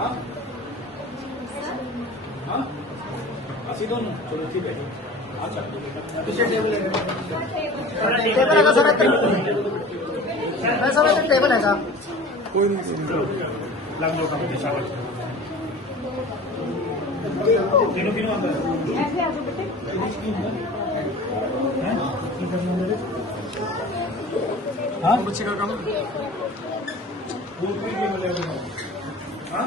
हाँ? हाँ? अस्सी दोनों तो चलो ठीक है। अच्छा। पीछे टेबल है? टेबल है सर सर टेबल है साहब। कोई नहीं लग लो तीनों तीनों अंदर ऐसे आ बेटे हाँ? बच्चे का काम हाँ?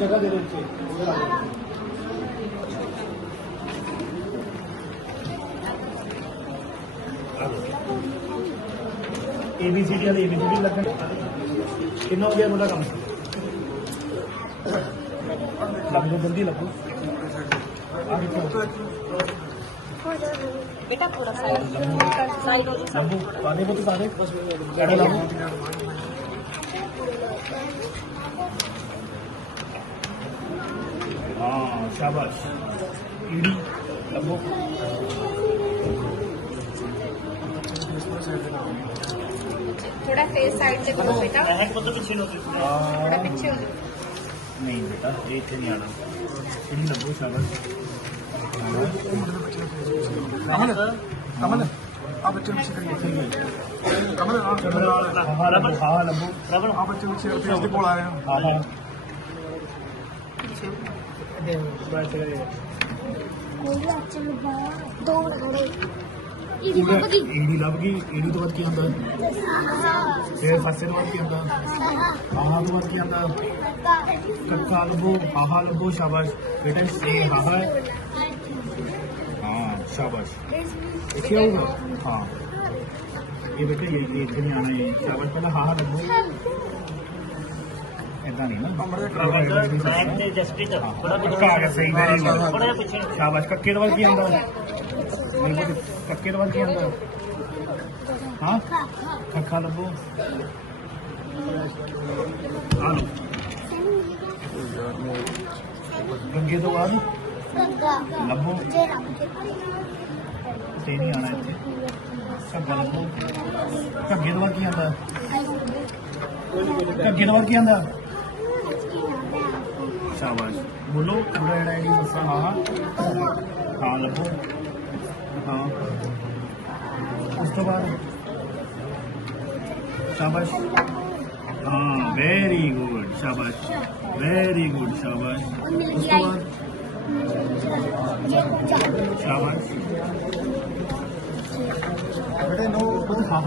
जगह दे दो इसे उधर आ एबीसीडी वाले एबीसीडी लगन कितना हो गया बोला काम लग दो जल्दी लगो बेटा थोड़ा साइड साइड हो जाओ पानी को तो सारे कैडा लंबू हाँ। शाबाश ईडी लंबू थोड़ा फेस साइड से करो बेटा मतलब पीछे थोड़ा पीछे हो। नहीं बेटा नहीं आना ईडी लंबू शाबाश। ಕಮಲ ಕಮಲ ಆ ಬಚ್ಚೆ ಮಿಸ್ ಕರಿಯೋ ಕಮಲ ಆ ಕಮಲ ರಬಲ್ ರಬಲ್ ಆ ಬಚ್ಚೆ ಮಿಸ್ ಕರಿಯೋ ಫೇಸ್ ಕೋಲ್ ಆಯಾ ಹಾಂ ಅದೇ ಬಾಯ್ ಚಲೇ ਕੋਈ ਅੱਛਾ ਲੱਭਾ ਦੋ ਖੜੇ ਇਹਦੀ ਲੱਭ ਗਈ ਇਹਦੀ ਲੱਭ ਗਈ ਇਹਦੀ ਤੋਂ ਬਾਅਦ ਕੀ ਹੁੰਦਾ ਫਿਰ ਫਸੇ ਤੋਂ ਬਾਅਦ ਕੀ ਹੁੰਦਾ ਆਹਾ ਤੋਂ ਬਾਅਦ ਕੀ ਹੁੰਦਾ ਕੱਕਾ ਲੱਭੋ ਆਹਾ ਲੱਭੋ ਸ਼ਾਬਾਸ਼ ਬੇਟਾ ਸੇ ਆਹਾ शाबाश। क्या होगा हाँ। ये बेटे ये ये इतने आना है। शाबाश। पहले हाँ हाँ रख दो। ऐसा नहीं ना? हाँ। सही वेरी गुड शाबाश। कक्के दवा की आंदा कक्के दवा की आंदा हाँ? खखा लबो आलो गंगे तो आ लबो। ਤੇ ਨਹੀਂ ਆਣਾ ਇੱਥੇ ਘੱਗਾ ਲੱਭੋ ਘੱਗੇ ਤੋਂ ਬਾਅਦ ਕੀ ਆਂਦਾ ਘੱਗੇ ਤੋਂ ਬਾਅਦ ਕੀ ਆਂਦਾ ਸ਼ਾਬਾਸ਼ ਬੋਲੋ ਪੂਰਾ ਜਿਹੜਾ ਇਹਦੀ ਦੱਸਾਂ ਹਾਂ ਹਾਂ ਹਾਂ ਲੱਭੋ ਹਾਂ ਉਸ ਤੋਂ ਬਾਅਦ ਸ਼ਾਬਾਸ਼ ਹਾਂ ਵੈਰੀ ਗੁੱਡ ਸ਼ਾਬਾਸ਼ ਵੈਰੀ ਗੁੱਡ ਸ਼ਾਬਾਸ਼ ਉਸ ਤੋਂ ਬਾਅਦ ਸ਼ਾਬਾਸ਼ बेटे नो